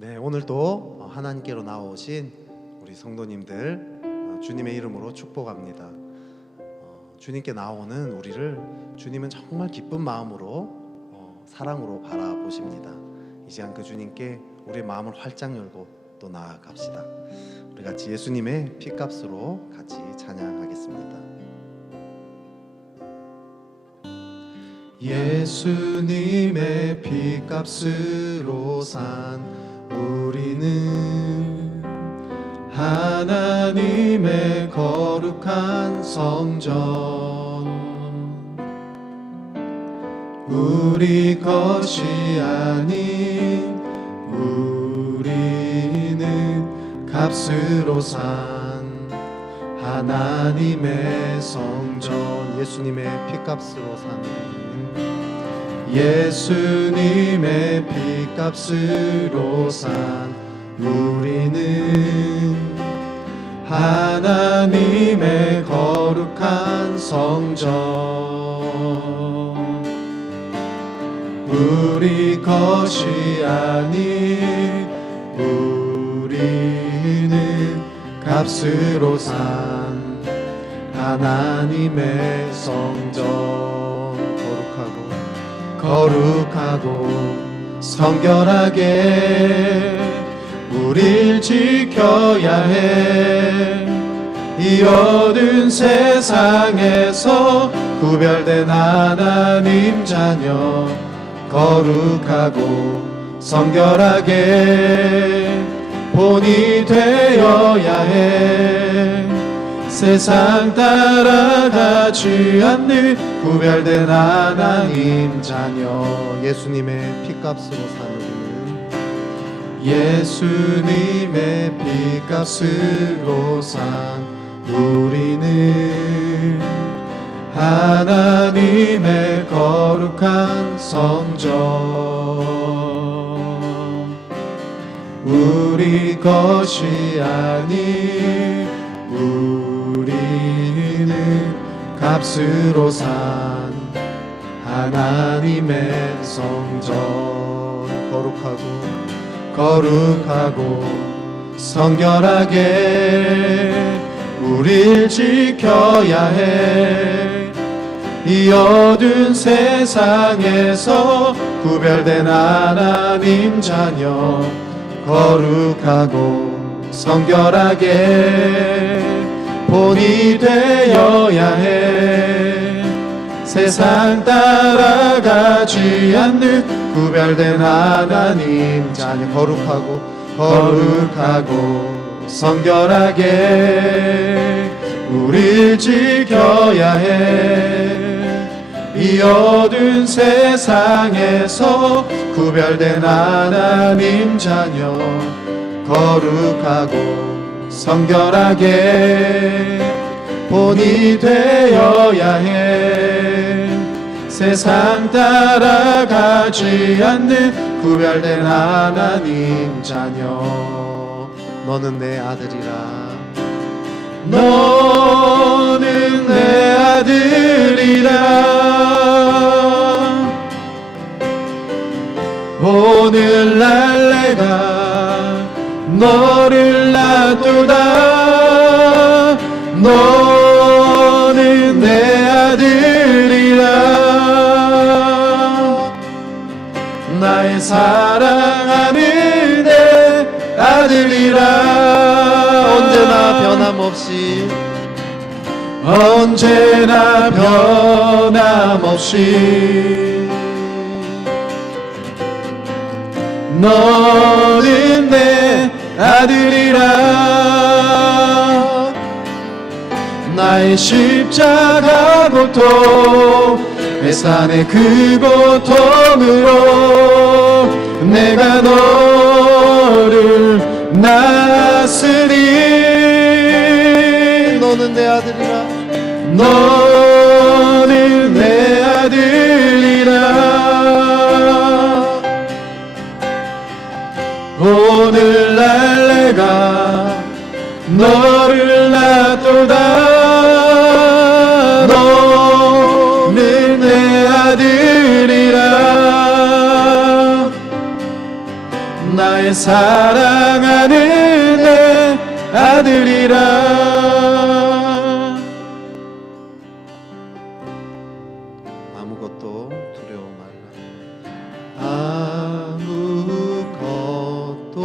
네, 오늘도 하나님께로 나오신 우리 성도님들 주님의 이름으로 축복합니다. 주님께 나오는 우리를 주님은 정말 기쁜 마음으로 사랑으로 바라보십니다. 이 시간 그 주님께 우리의 마음을 활짝 열고 또 나아갑시다. 우리 같이 예수님의 피값으로 같이 찬양하겠습니다. 예수님의 피값으로 산 우리는 하나님의 거룩한 성전, 우리 것이 아닌 우리는 값으로 산 하나님의 성전. 예수님의 피값으로 산 예수님의 피값으로 산 우리는 하나님의 거룩한 성전, 우리 것이 아닌 우리는 값으로 산 하나님의 성전. 거룩하고 성결하게 우릴 지켜야 해. 이 어두운 세상에서 구별된 하나님 자녀, 거룩하고 성결하게 본이 되어야 해. 세상 따라가지 않는 구별된 하나님 자녀. 예수님의 피값으로 산 우리는 예수님의 피값으로 산 우리는 하나님의 거룩한 성전, 우리 것이 아닌 우리는 값으로 산 하나님의 성전. 거룩하고 성결하게 우릴 지켜야 해. 이 어두운 세상에서 구별된 하나님 자녀, 거룩하고 성결하게 본이 되어야 해. 세상 따라가지 않는 구별된 하나님 자녀, 거룩하고 성결하게 우릴 지켜야 해. 이 어두운 세상에서 구별된 하나님 자녀, 거룩하고 성결하게 본이 되어야 해. 세상 따라가지 않는 구별된 하나님 자녀. 너는 내 아들이라. 너는 내 아들이라. 오늘날 내가 너를 놔두다. 너는 내 아들이라. 나의 사랑하는 내 아들이라. 언제나 변함없이 너는 내 아들이라. 나의 십자가 고통, 배산의 그 고통으로 내가 너를 낳았으니. 너는 내 아들이라. 너는 내 아들이라. 오늘날 내가 너를 놔두다. 너는 내 아들이라. 나의 사랑하는 내 아들이라. 아무것도 두려워 말라. 아무것도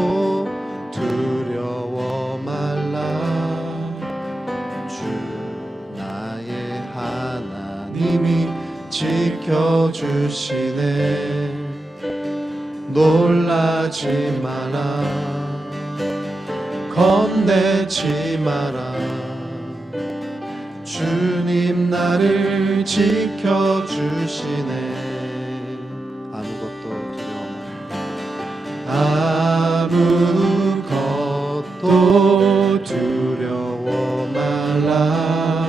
두려워 말라. 주 나의 하나님이 지켜주시네. 놀라지 마라. 겁내지 마라. 주님 나를 지켜주시네. 아무것도 두려워 말라. 아무것도 두려워 말라.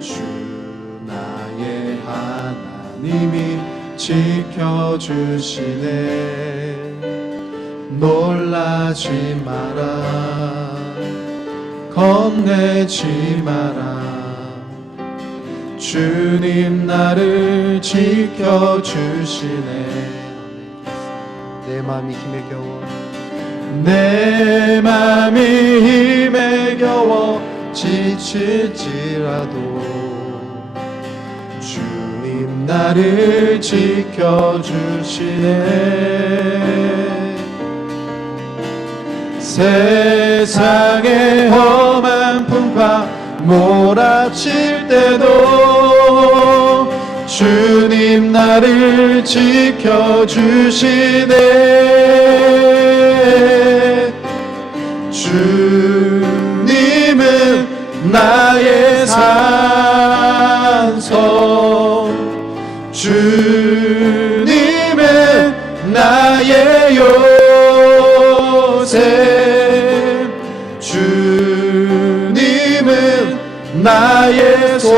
주 나의 하나님이 지켜주시네. 놀라지 마라. 겁내지 마라. 주님 나를 지켜주시네. 내 맘이 힘에 겨워, 내 맘이 힘에 겨워 지칠지라도 주님 나를 지켜주시네. 세상의 험한 풍파 몰아칠 때도 주님 나를 지켜주시네. 주님은 나의 산성, 주님은 나의 요새, 주님은 나의 소망,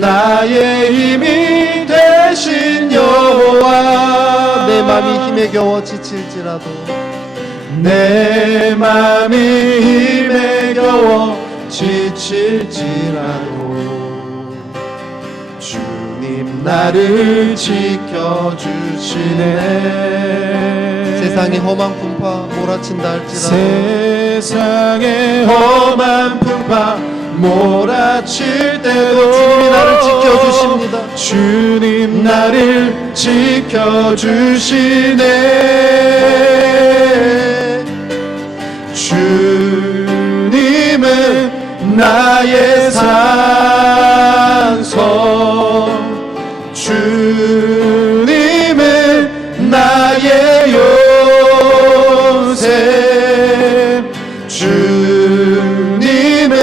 나의 힘이 되신 여호와. 내 맘이 힘에 겨워 지칠지라도, 내 맘이 힘에 겨워 지칠지라도 주님 나를 지켜주시네. 세상의 험한 풍파 몰아친다 할지라도, 세상의 험한 풍파 몰아칠 때도 주님이 나를 지켜주십니다. 주님 나를 지켜주시네. 주님은 나의 산성, 주님은 나의 요새, 주님은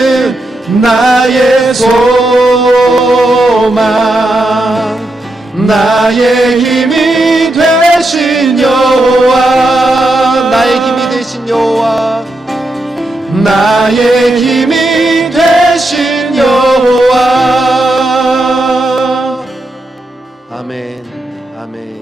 나의 소망, 나의 힘이 되신 여호와. 나의 힘이 되신 여호와, 나의 힘이 되신 여호와. 아멘, 아멘.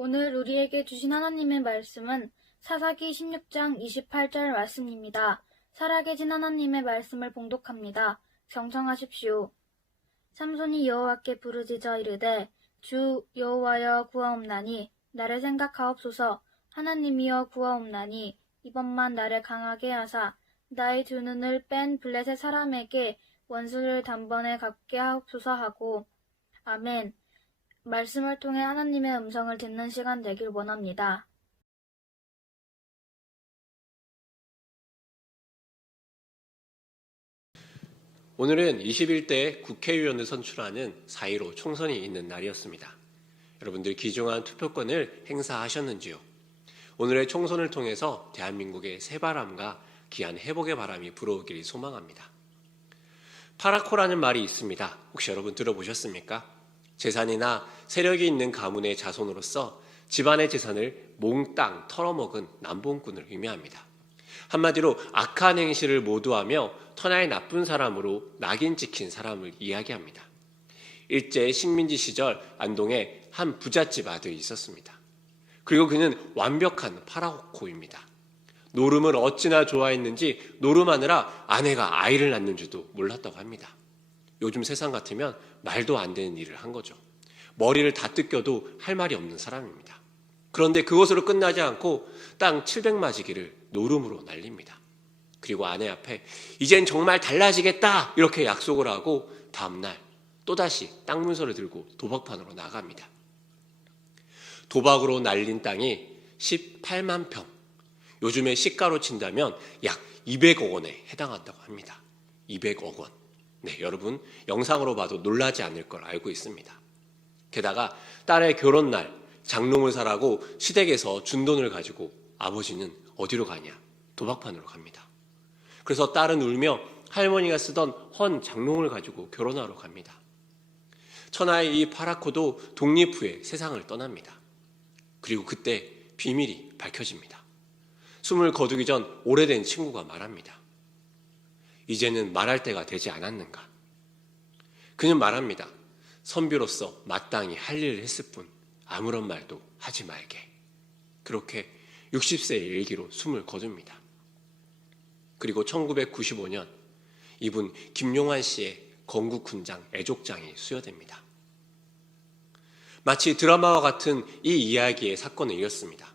오늘 우리에게 주신 하나님의 말씀은 사사기 16장 28절 말씀입니다. 살아계신 하나님의 말씀을 봉독합니다. 경청하십시오. 삼손이 여호와께 부르짖어 이르되 주 여호와여 구하옵나니 나를 생각하옵소서. 하나님이여 구하옵나니 이번만 나를 강하게 하사 나의 두 눈을 뺀 블레셋 사람에게 원수를 단번에 갚게 하옵소서 하고. 아멘. 말씀을 통해 하나님의 음성을 듣는 시간 되길 원합니다. 오늘은 21대 국회의원을 선출하는 4.15 총선이 있는 날이었습니다. 여러분들 귀중한 투표권을 행사하셨는지요? 오늘의 총선을 통해서 대한민국의 새바람과 귀한 회복의 바람이 불어오기를 소망합니다. 파라코라는 말이 있습니다. 혹시 여러분 들어보셨습니까? 재산이나 세력이 있는 가문의 자손으로서 집안의 재산을 몽땅 털어먹은 남봉꾼을 의미합니다. 한마디로 악한 행실을 모두 하며 천하의 나쁜 사람으로 낙인 찍힌 사람을 이야기합니다. 일제 식민지 시절 안동에 한 부잣집 아들이 있었습니다. 그리고 그는 완벽한 파라코입니다. 노름을 어찌나 좋아했는지 노름하느라 아내가 아이를 낳는 줄도 몰랐다고 합니다. 요즘 세상 같으면 말도 안 되는 일을 한 거죠. 머리를 다 뜯겨도 할 말이 없는 사람입니다. 그런데 그것으로 끝나지 않고 땅 700마지기를 노름으로 날립니다. 그리고 아내 앞에 이젠 정말 달라지겠다 이렇게 약속을 하고 다음날 또다시 땅 문서를 들고 도박판으로 나갑니다. 도박으로 날린 땅이 18만 평, 요즘에 시가로 친다면 약 200억 원에 해당한다고 합니다. 200억 원. 네, 여러분 영상으로 봐도 놀라지 않을 걸 알고 있습니다. 게다가 딸의 결혼날 장롱을 사라고 시댁에서 준 돈을 가지고 아버지는 어디로 가냐? 도박판으로 갑니다. 그래서 딸은 울며 할머니가 쓰던 헌 장롱을 가지고 결혼하러 갑니다. 천하의 이 파라코도 독립 후에 세상을 떠납니다. 그리고 그때 비밀이 밝혀집니다. 숨을 거두기 전 오래된 친구가 말합니다. 이제는 말할 때가 되지 않았는가? 그는 말합니다. 선비로서 마땅히 할 일을 했을 뿐 아무런 말도 하지 말게. 그렇게 60세의 일기로 숨을 거둡니다. 그리고 1995년 이분 김용환 씨의 건국훈장 애족장이 수여됩니다. 마치 드라마와 같은 이 이야기의 사건은 이렇습니다.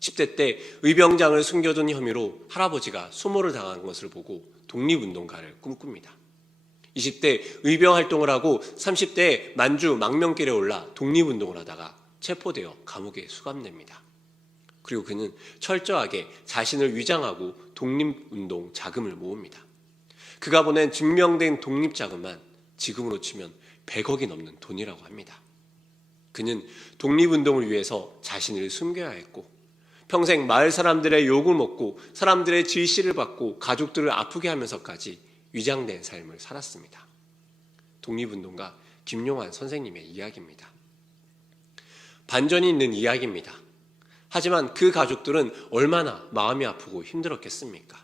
10대 때 의병장을 숨겨둔 혐의로 할아버지가 수모를 당한 것을 보고 독립운동가를 꿈꿉니다. 20대 의병 활동을 하고 30대에 만주 망명길에 올라 독립운동을 하다가 체포되어 감옥에 수감됩니다. 그리고 그는 철저하게 자신을 위장하고 독립운동 자금을 모읍니다. 그가 보낸 증명된 독립자금만 지금으로 치면 100억이 넘는 돈이라고 합니다. 그는 독립운동을 위해서 자신을 숨겨야 했고 평생 마을 사람들의 욕을 먹고 사람들의 질시를 받고 가족들을 아프게 하면서까지 위장된 삶을 살았습니다. 독립운동가 김용환 선생님의 이야기입니다. 반전이 있는 이야기입니다. 하지만 그 가족들은 얼마나 마음이 아프고 힘들었겠습니까?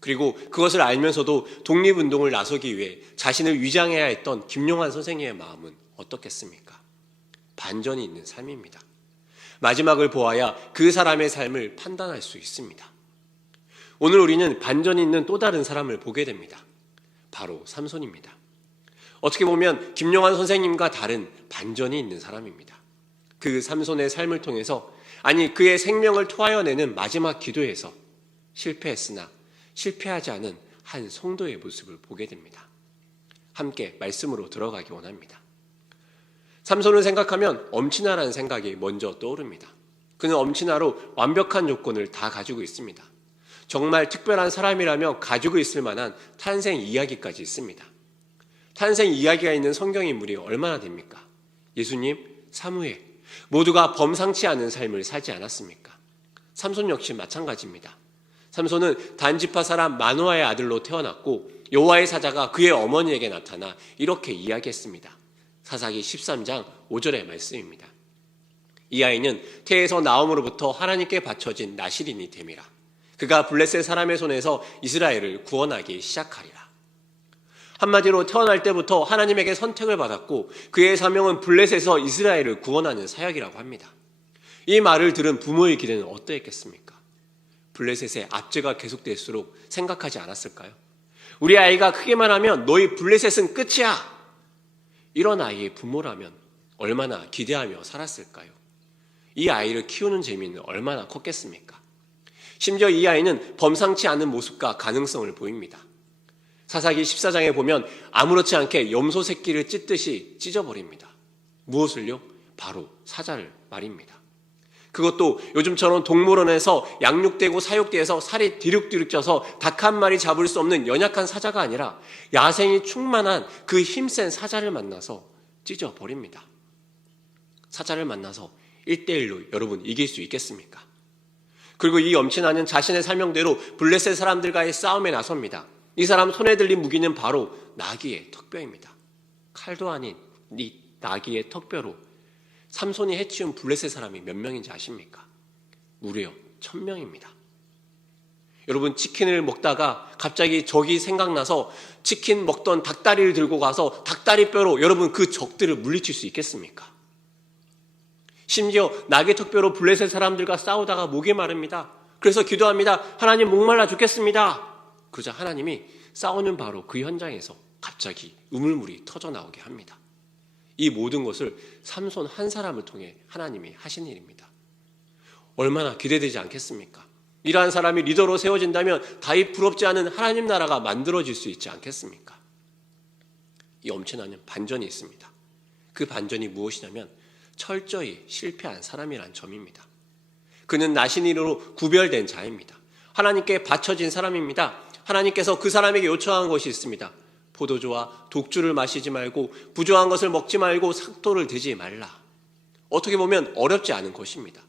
그리고 그것을 알면서도 독립운동을 나서기 위해 자신을 위장해야 했던 김용환 선생님의 마음은 어떻겠습니까? 반전이 있는 삶입니다. 마지막을 보아야 그 사람의 삶을 판단할 수 있습니다. 오늘 우리는 반전이 있는 또 다른 사람을 보게 됩니다. 바로 삼손입니다. 어떻게 보면 김용환 선생님과 다른 반전이 있는 사람입니다. 그 삼손의 삶을 통해서, 아니 그의 생명을 토하여내는 마지막 기도에서 실패했으나 실패하지 않은 한 성도의 모습을 보게 됩니다. 함께 말씀으로 들어가기 원합니다. 삼손을 생각하면 엄친아라는 생각이 먼저 떠오릅니다. 그는 엄친아로 완벽한 요건을 다 가지고 있습니다. 정말 특별한 사람이라며 가지고 있을 만한 탄생 이야기까지 있습니다. 탄생 이야기가 있는 성경 인물이 얼마나 됩니까? 예수님, 사무엘, 모두가 범상치 않은 삶을 살지 않았습니까? 삼손 역시 마찬가지입니다. 삼손은 단지파 사람 마노아의 아들로 태어났고 여호와의 사자가 그의 어머니에게 나타나 이렇게 이야기했습니다. 사사기 13장 5절의 말씀입니다. 이 아이는 태에서 나옴으로부터 하나님께 바쳐진 나실인이 됨이라. 그가 블레셋 사람의 손에서 이스라엘을 구원하기 시작하리라. 한마디로 태어날 때부터 하나님에게 선택을 받았고 그의 사명은 블레셋에서 이스라엘을 구원하는 사역이라고 합니다. 이 말을 들은 부모의 기대는 어떠했겠습니까? 블레셋의 압제가 계속될수록 생각하지 않았을까요? 우리 아이가 크게만 하면 너희 블레셋은 끝이야! 이런 아이의 부모라면 얼마나 기대하며 살았을까요? 이 아이를 키우는 재미는 얼마나 컸겠습니까? 심지어 이 아이는 범상치 않은 모습과 가능성을 보입니다. 사사기 14장에 보면 아무렇지 않게 염소 새끼를 찢듯이 찢어버립니다. 무엇을요? 바로 사자를 말입니다. 그것도 요즘처럼 동물원에서 양육되고 사육돼서 살이 디룩디룩 쪄서 닭 한 마리 잡을 수 없는 연약한 사자가 아니라 야생이 충만한 그 힘센 사자를 만나서 찢어버립니다. 사자를 만나서 1대1로 여러분 이길 수 있겠습니까? 그리고 이 염치나는 자신의 설명대로 블레셋 사람들과의 싸움에 나섭니다. 이 사람 손에 들린 무기는 바로 나귀의 턱뼈입니다. 칼도 아닌 이 나귀의 턱뼈로 삼손이 해치운 블레셋 사람이 몇 명인지 아십니까? 무려 1000명입니다. 여러분, 치킨을 먹다가 갑자기 적이 생각나서 치킨 먹던 닭다리를 들고 가서 닭다리 뼈로 여러분 그 적들을 물리칠 수 있겠습니까? 심지어 나귀 턱뼈로 블레셋 사람들과 싸우다가 목이 마릅니다. 그래서 기도합니다. 하나님, 목말라 죽겠습니다. 그러자 하나님이 싸우는 바로 그 현장에서 갑자기 우물물이 터져 나오게 합니다. 이 모든 것을 삼손 한 사람을 통해 하나님이 하신 일입니다. 얼마나 기대되지 않겠습니까? 이러한 사람이 리더로 세워진다면 다윗 부럽지 않은 하나님 나라가 만들어질 수 있지 않겠습니까? 이 엄청난 반전이 있습니다. 그 반전이 무엇이냐면 철저히 실패한 사람이란 점입니다. 그는 나신이로 구별된 자입니다. 하나님께 바쳐진 사람입니다. 하나님께서 그 사람에게 요청한 것이 있습니다. 포도주와 독주를 마시지 말고 부조한 것을 먹지 말고 삭도를 대지 말라. 어떻게 보면 어렵지 않은 것입니다.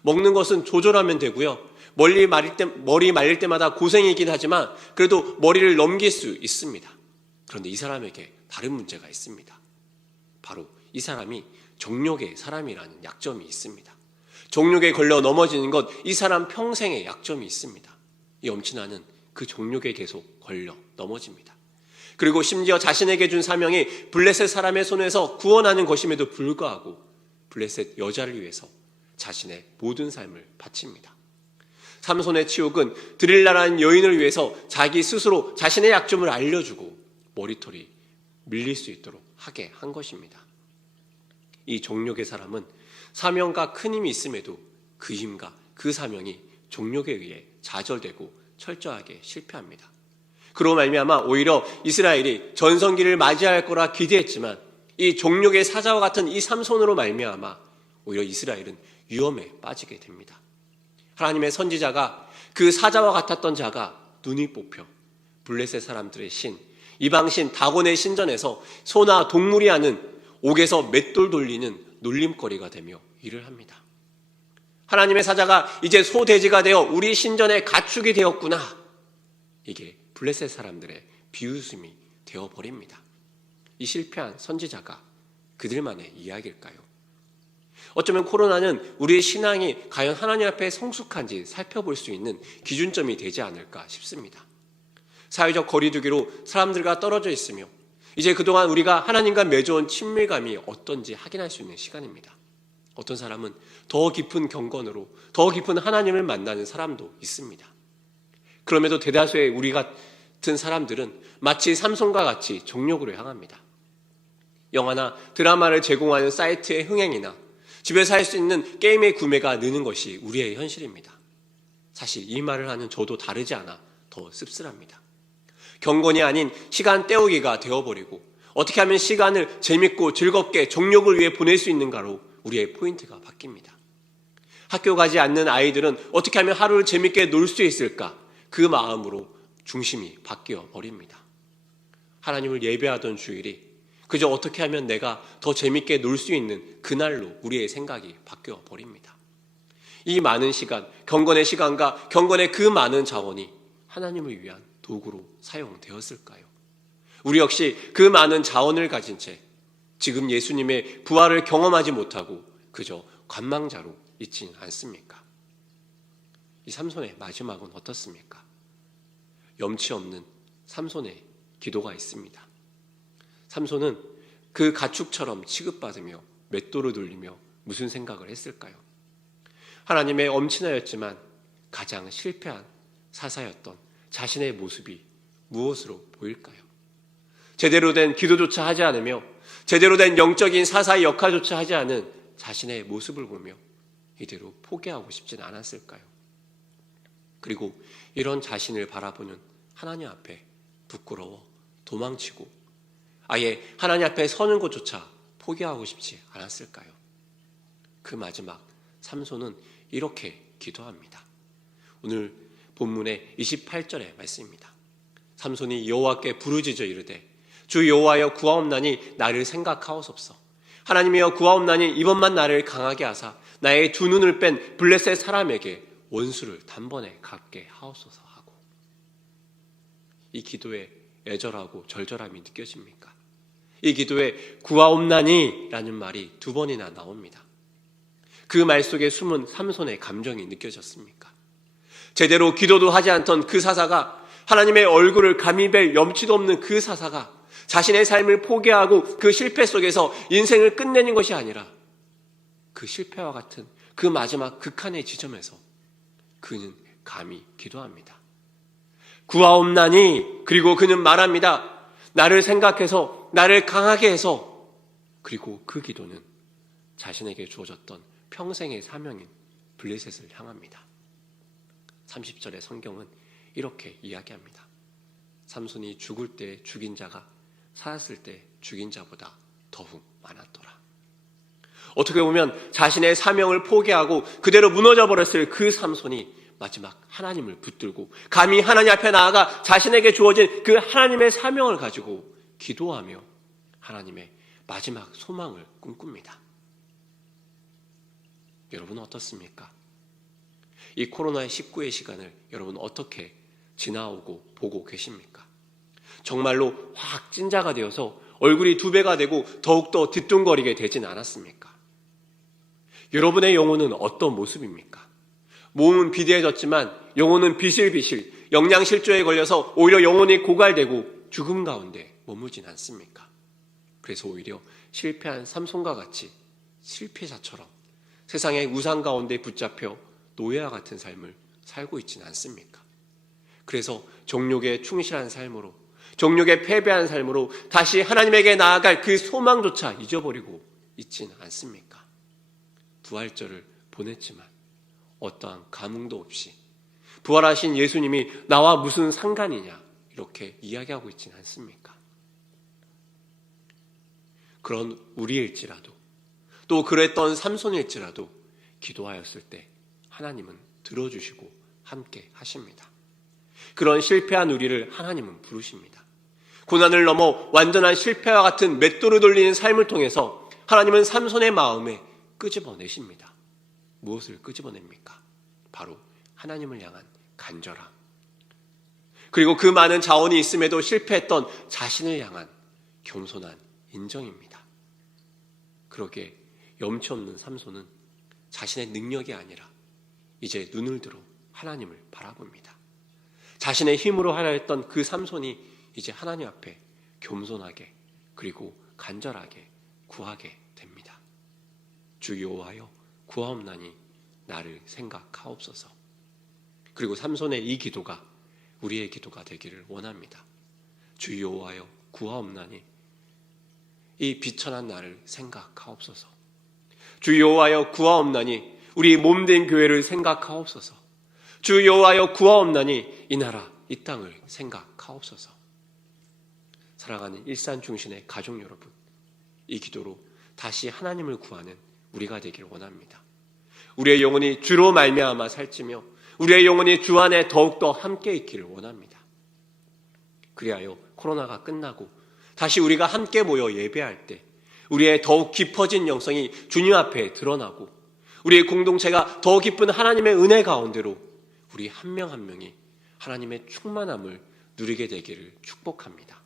먹는 것은 조절하면 되고요. 머리 말릴 때마다 고생이긴 하지만 그래도 머리를 넘길 수 있습니다. 그런데 이 사람에게 다른 문제가 있습니다. 바로 이 사람이 정욕의 사람이라는 약점이 있습니다. 정욕에 걸려 넘어지는 것, 이 사람 평생의 약점이 있습니다. 이 엄친아는 그 정욕에 계속 걸려 넘어집니다. 그리고 심지어 자신에게 준 사명이 블레셋 사람의 손에서 구원하는 것임에도 불구하고 블레셋 여자를 위해서 자신의 모든 삶을 바칩니다. 삼손의 치욕은 드릴라라는 여인을 위해서 자기 스스로 자신의 약점을 알려주고 머리털이 밀릴 수 있도록 하게 한 것입니다. 이 정욕의 사람은 사명과 큰 힘이 있음에도 그 힘과 그 사명이 정욕에 의해 좌절되고 철저하게 실패합니다. 그로 말미암아 오히려 이스라엘이 전성기를 맞이할 거라 기대했지만 이 정욕의 사자와 같은 이 삼손으로 말미암아 오히려 이스라엘은 위험에 빠지게 됩니다. 하나님의 선지자가 그 사자와 같았던 자가 눈이 뽑혀 블레셋 사람들의 신, 이방신 다곤의 신전에서 소나 동물이 하는 옥에서 맷돌 돌리는 놀림거리가 되며 일을 합니다. 하나님의 사자가 이제 소돼지가 되어 우리 신전의 가축이 되었구나. 이게 블레셋 사람들의 비웃음이 되어버립니다. 이 실패한 선지자가 그들만의 이야기일까요? 어쩌면 코로나는 우리의 신앙이 과연 하나님 앞에 성숙한지 살펴볼 수 있는 기준점이 되지 않을까 싶습니다. 사회적 거리두기로 사람들과 떨어져 있으며 이제 그동안 우리가 하나님과 맺어온 친밀감이 어떤지 확인할 수 있는 시간입니다. 어떤 사람은 더 깊은 경건으로 더 깊은 하나님을 만나는 사람도 있습니다. 그럼에도 대다수의 우리 같은 사람들은 마치 삼손과 같이 정욕으로 향합니다. 영화나 드라마를 제공하는 사이트의 흥행이나 집에서 할 수 있는 게임의 구매가 느는 것이 우리의 현실입니다. 사실 이 말을 하는 저도 다르지 않아 더 씁쓸합니다. 경건이 아닌 시간 때우기가 되어버리고 어떻게 하면 시간을 재밌고 즐겁게 정욕을 위해 보낼 수 있는가로 우리의 포인트가 바뀝니다. 학교 가지 않는 아이들은 어떻게 하면 하루를 재밌게 놀 수 있을까? 그 마음으로 중심이 바뀌어 버립니다. 하나님을 예배하던 주일이 그저 어떻게 하면 내가 더 재밌게 놀 수 있는 그날로 우리의 생각이 바뀌어 버립니다. 이 많은 시간, 경건의 시간과 경건의 그 많은 자원이 하나님을 위한 도구로 사용되었을까요? 우리 역시 그 많은 자원을 가진 채 지금 예수님의 부활을 경험하지 못하고 그저 관망자로 있지는 않습니까? 이 삼손의 마지막은 어떻습니까? 염치 없는 삼손의 기도가 있습니다. 삼손은 그 가축처럼 취급받으며 맷돌을 돌리며 무슨 생각을 했을까요? 하나님의 엄친아였지만 가장 실패한 사사였던 자신의 모습이 무엇으로 보일까요? 제대로 된 기도조차 하지 않으며 제대로 된 영적인 사사의 역할조차 하지 않은 자신의 모습을 보며 이대로 포기하고 싶진 않았을까요? 그리고 이런 자신을 바라보는 하나님 앞에 부끄러워 도망치고 아예 하나님 앞에 서는 것조차 포기하고 싶지 않았을까요? 그 마지막 삼손은 이렇게 기도합니다. 오늘 본문의 28절의 말씀입니다. 삼손이 여호와께 부르짖어 이르되 주 여호와여 구하옵나니 나를 생각하옵소서. 하나님이여 구하옵나니 이번만 나를 강하게 하사 나의 두 눈을 뺀 블레셋 사람에게 원수를 단번에 갚게 하옵소서 하고, 이 기도에 애절하고 절절함이 느껴집니까? 이 기도에 구하옵나니 라는 말이 두 번이나 나옵니다. 그 말 속에 숨은 삼손의 감정이 느껴졌습니까? 제대로 기도도 하지 않던 그 사사가, 하나님의 얼굴을 감히 뵐 염치도 없는 그 사사가 자신의 삶을 포기하고 그 실패 속에서 인생을 끝내는 것이 아니라 그 실패와 같은 그 마지막 극한의 지점에서 그는 감히 기도합니다. 구하옵나니, 그리고 그는 말합니다. 나를 생각해서 나를 강하게 해서. 그리고 그 기도는 자신에게 주어졌던 평생의 사명인 블레셋을 향합니다. 30절의 성경은 이렇게 이야기합니다. 삼손이 죽을 때 죽인 자가 살았을 때 죽인 자보다 더욱 많았더라. 어떻게 보면 자신의 사명을 포기하고 그대로 무너져 버렸을 그 삼손이 마지막 하나님을 붙들고 감히 하나님 앞에 나아가 자신에게 주어진 그 하나님의 사명을 가지고 기도하며 하나님의 마지막 소망을 꿈꿉니다. 여러분은 어떻습니까? 이 코로나19의 시간을 여러분 어떻게 지나오고 보고 계십니까? 정말로 확 찐자가 되어서 얼굴이 2배가 되고 더욱더 뒤뚱거리게 되진 않았습니까? 여러분의 영혼은 어떤 모습입니까? 몸은 비대해졌지만 영혼은 비실비실, 영양실조에 걸려서 오히려 영혼이 고갈되고 죽음 가운데 머물진 않습니까? 그래서 오히려 실패한 삼손과 같이 실패자처럼 세상의 우상 가운데 붙잡혀 노예와 같은 삶을 살고 있지는 않습니까? 그래서 정욕에 충실한 삶으로, 정욕에 패배한 삶으로 다시 하나님에게 나아갈 그 소망조차 잊어버리고 있지는 않습니까? 부활절을 보냈지만 어떠한 감흥도 없이 부활하신 예수님이 나와 무슨 상관이냐 이렇게 이야기하고 있지는 않습니까? 그런 우리일지라도, 또 그랬던 삼손일지라도 기도하였을 때 하나님은 들어주시고 함께 하십니다. 그런 실패한 우리를 하나님은 부르십니다. 고난을 넘어 완전한 실패와 같은 맷돌을 돌리는 삶을 통해서 하나님은 삼손의 마음에 끄집어내십니다. 무엇을 끄집어냅니까? 바로 하나님을 향한 간절함. 그리고 그 많은 자원이 있음에도 실패했던 자신을 향한 겸손한 인정입니다. 그러기에 염치 없는 삼손은 자신의 능력이 아니라 이제 눈을 들어 하나님을 바라봅니다. 자신의 힘으로 하려 했던 그 삼손이 이제 하나님 앞에 겸손하게 그리고 간절하게 구하게 됩니다. 주 여호와여 구하옵나니 나를 생각하옵소서. 그리고 삼손의 이 기도가 우리의 기도가 되기를 원합니다. 주 여호와여 구하옵나니 이 비천한 나를 생각하옵소서. 주 여호와여 구하옵나니 우리 몸된 교회를 생각하옵소서. 주 여호와여 구하옵나니 이 나라 이 땅을 생각하옵소서. 사랑하는 일산중신의 가족 여러분, 이 기도로 다시 하나님을 구하는 우리가 되기를 원합니다. 우리의 영혼이 주로 말미암아 살찌며 우리의 영혼이 주 안에 더욱더 함께 있기를 원합니다. 그리하여 코로나가 끝나고 다시 우리가 함께 모여 예배할 때 우리의 더욱 깊어진 영성이 주님 앞에 드러나고 우리의 공동체가 더 깊은 하나님의 은혜 가운데로 우리 한 명 한 명이 하나님의 충만함을 누리게 되기를 축복합니다.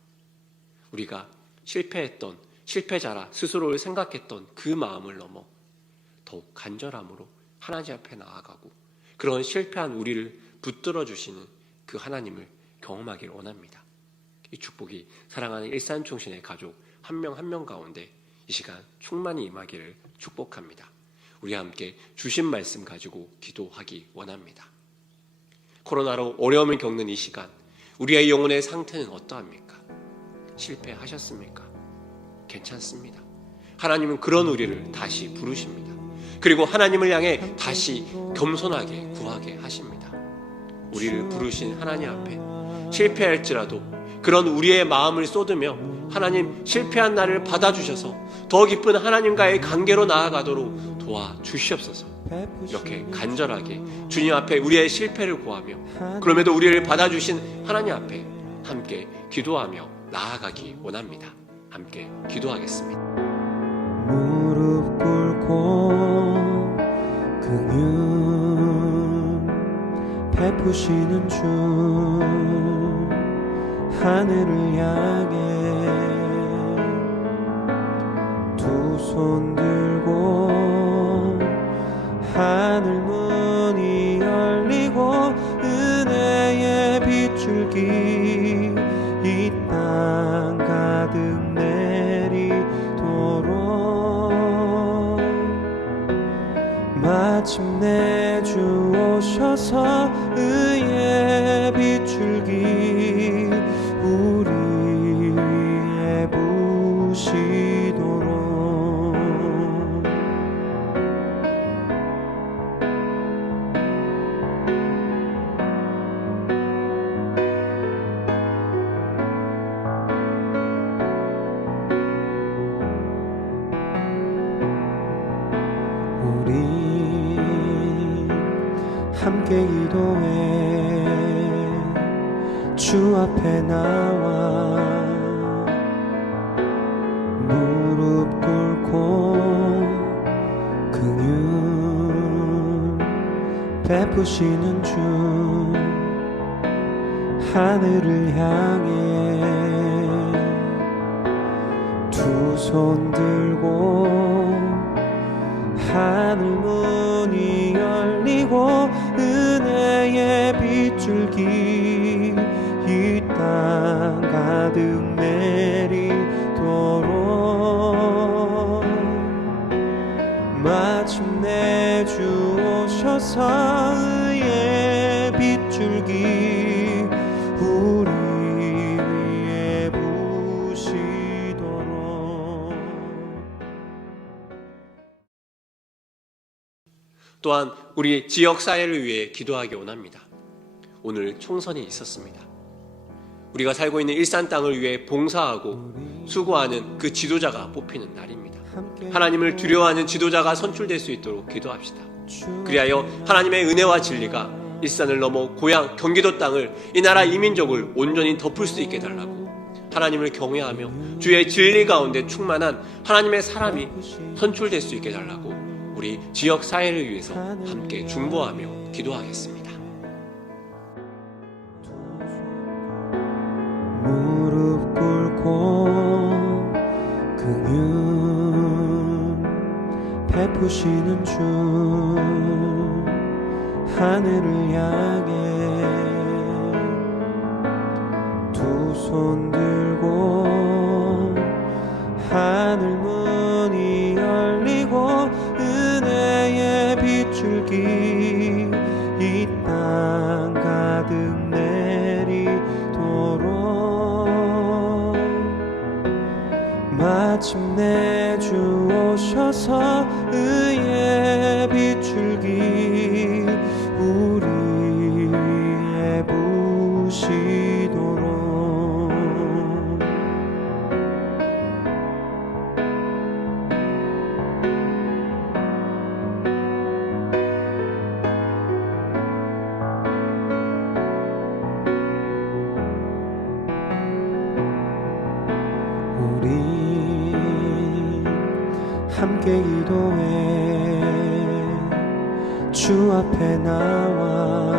우리가 실패했던 실패자라 스스로를 생각했던 그 마음을 넘어 더욱 간절함으로 하나님 앞에 나아가고 그런 실패한 우리를 붙들어 주시는 그 하나님을 경험하기를 원합니다. 이 축복이 사랑하는 일산중신의 가족 한 명 한 명 가운데 이 시간 충만히 임하기를 축복합니다. 우리와 함께 주신 말씀 가지고 기도하기 원합니다. 코로나로 어려움을 겪는 이 시간 우리의 영혼의 상태는 어떠합니까? 실패하셨습니까? 괜찮습니다. 하나님은 그런 우리를 다시 부르십니다. 그리고 하나님을 향해 다시 겸손하게 구하게 하십니다. 우리를 부르신 하나님 앞에 실패할지라도 그런 우리의 마음을 쏟으며 하나님 실패한 나를 받아주셔서 더 깊은 하나님과의 관계로 나아가도록 도와주시옵소서. 이렇게 간절하게 주님 앞에 우리의 실패를 구하며 그럼에도 우리를 받아주신 하나님 앞에 함께 기도하며 나아가기 원합니다. 함께 기도하겠습니다. 무릎 꿇고 긍휼 베푸시는 주 하늘을 향해 두 손 들고 하늘 문이 열리고 은혜의 빗줄기 이 땅 가득 내리도록 마침내 주 오셔서 의의 빗줄기 우리 위에 부시도록 우리 함께 기도해 주 앞에 나와 무릎 꿇고 긍휼 베푸시는 주 하늘을 향해 두 손 들고 하늘 문이 열리고 은혜의 빗줄기 이 땅 가득 내리도록 마침내 주 오셔서 의의 빗줄기 우리 위에 부시도록 또한 우리 지역 사회를 위해 기도하기 원합니다. 오늘 총선이 있었습니다. 우리가 살고 있는 일산 땅을 위해 봉사하고 수고하는 그 지도자가 뽑히는 날입니다. 하나님을 두려워하는 지도자가 선출될 수 있도록 기도합시다. 그리하여 하나님의 은혜와 진리가 일산을 넘어 고향 경기도 땅을 이 나라 이민족을 온전히 덮을 수 있게 해달라고 하나님을 경외하며 주의 진리 가운데 충만한 하나님의 사람이 선출될 수 있게 해달라고 우리 지역 사회를 위해서 함께 중보하며 기도하겠습니다. 무릎 꿇고 긍휼 베푸시는 주 하늘을 향해 두 손 들고 하늘 문이 열리고 은혜의 빗줄기 이 땅 가득 내리도록 마침내 주 오셔서 의의 빗줄기 우리 위에 부시도록 우리 함께 기도해 주 앞에 나와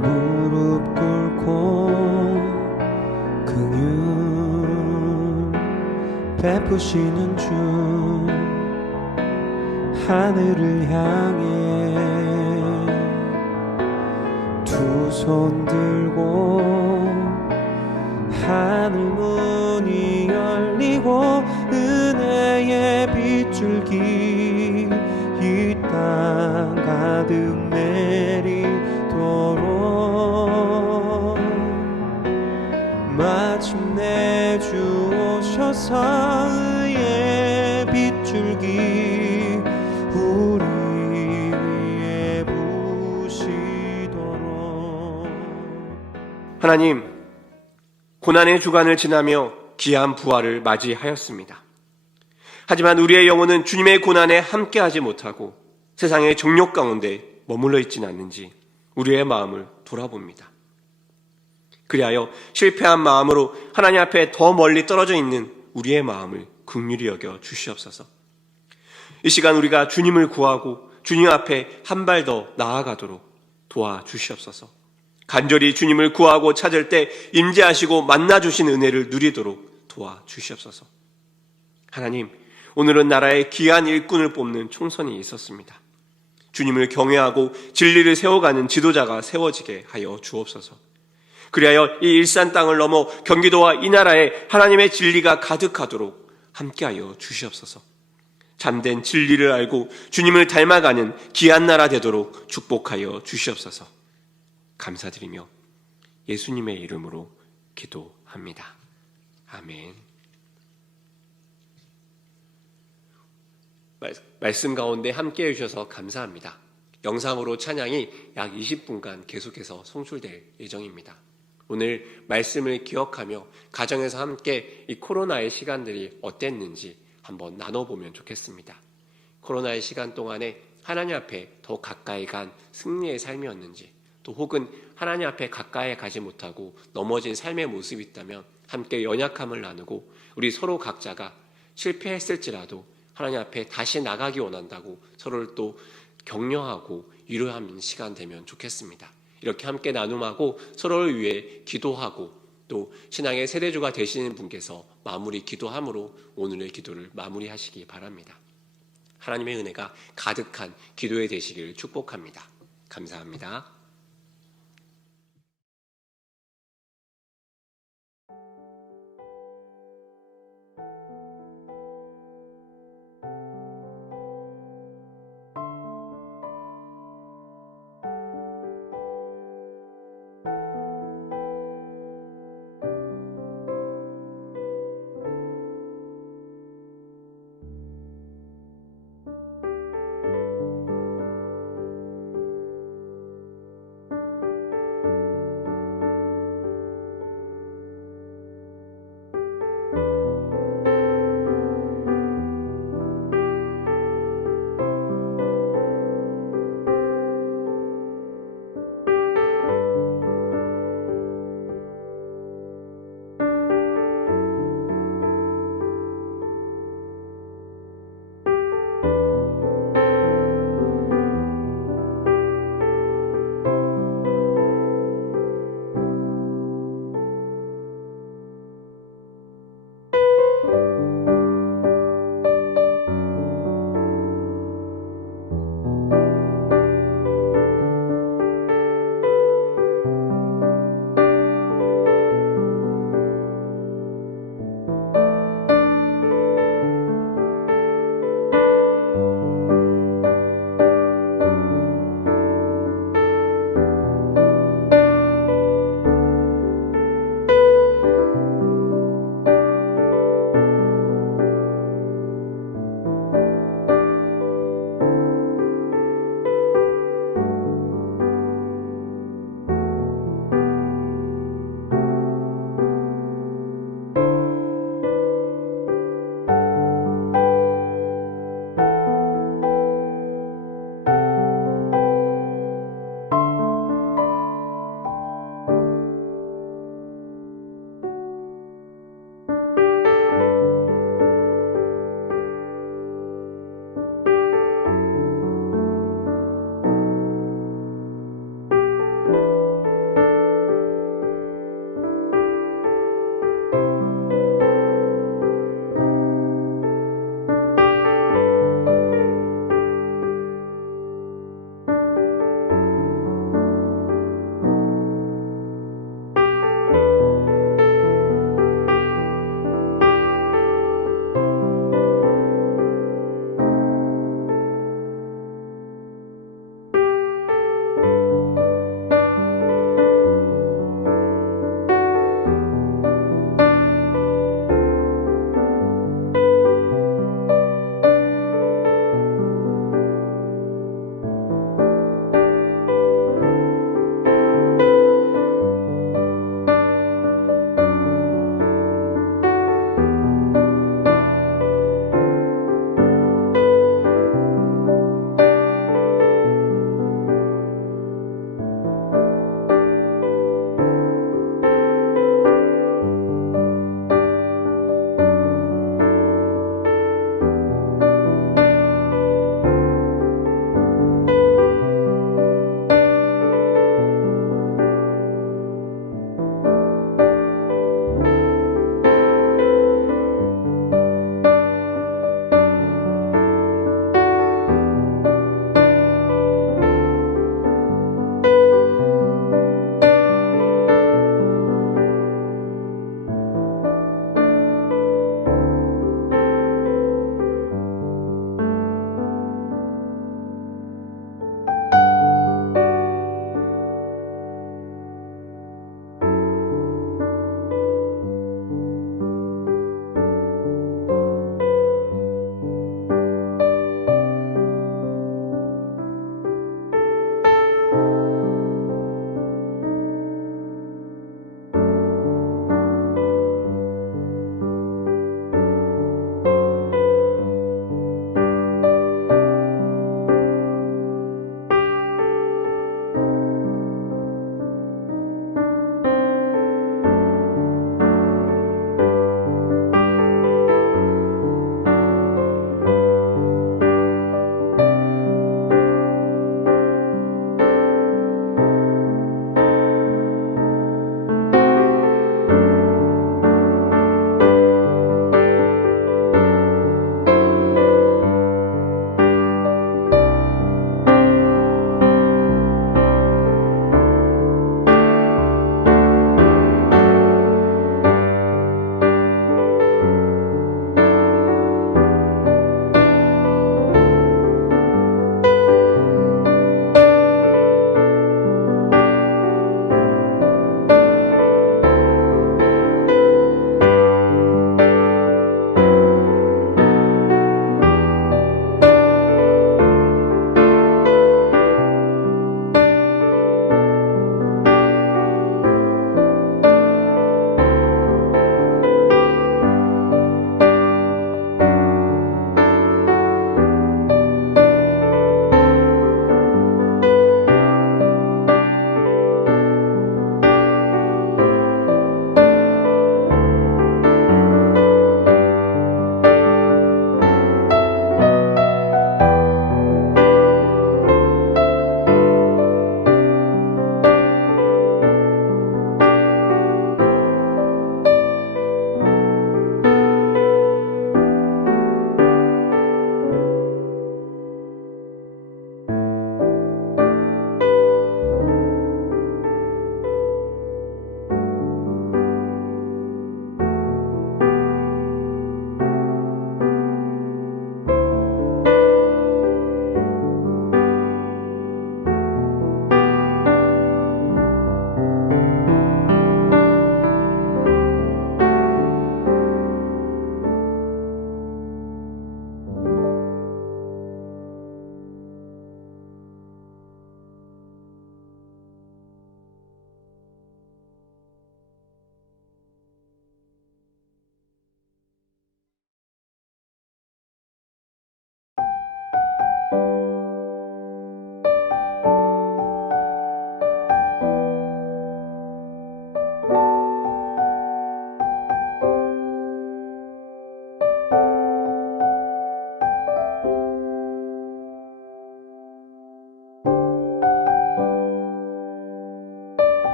무릎 꿇고 긍휼 베푸시는 주 하늘을 향해 두 손 들고 하늘 문이 열리고 은혜의 빗줄기 이 땅 가득 내리도록 마침내 주 오셔서 의의 빗줄기 우리 위에 부시도록 하나님, 고난의 주간을 지나며 귀한 부활을 맞이하였습니다. 하지만 우리의 영혼은 주님의 고난에 함께하지 못하고 세상의 정욕 가운데 머물러 있지는 않는지 우리의 마음을 돌아봅니다. 그리하여 실패한 마음으로 하나님 앞에 더 멀리 떨어져 있는 우리의 마음을 긍휼히 여겨 주시옵소서. 이 시간 우리가 주님을 구하고 주님 앞에 한 발 더 나아가도록 도와주시옵소서. 간절히 주님을 구하고 찾을 때 임재하시고 만나주신 은혜를 누리도록 도와주시옵소서. 하나님, 오늘은 나라의 귀한 일꾼을 뽑는 총선이 있었습니다. 주님을 경외하고 진리를 세워가는 지도자가 세워지게 하여 주옵소서. 그리하여 이 일산 땅을 넘어 경기도와 이 나라에 하나님의 진리가 가득하도록 함께하여 주시옵소서. 참된 진리를 알고 주님을 닮아가는 귀한 나라 되도록 축복하여 주시옵소서. 감사드리며 예수님의 이름으로 기도합니다. 아멘. 말씀 가운데 함께해 주셔서 감사합니다. 영상으로 찬양이 약 20분간 계속해서 송출될 예정입니다. 오늘 말씀을 기억하며 가정에서 함께 이 코로나의 시간들이 어땠는지 한번 나눠보면 좋겠습니다. 코로나의 시간 동안에 하나님 앞에 더 가까이 간 승리의 삶이었는지, 또 혹은 하나님 앞에 가까이 가지 못하고 넘어진 삶의 모습이 있다면 함께 연약함을 나누고 우리 서로 각자가 실패했을지라도 하나님 앞에 다시 나가기 원한다고 서로를 또 격려하고 위로하는 시간 되면 좋겠습니다. 이렇게 함께 나눔하고 서로를 위해 기도하고 또 신앙의 세대주가 되시는 분께서 마무리 기도함으로 오늘의 기도를 마무리하시기 바랍니다. 하나님의 은혜가 가득한 기도의 되시기를 축복합니다. 감사합니다.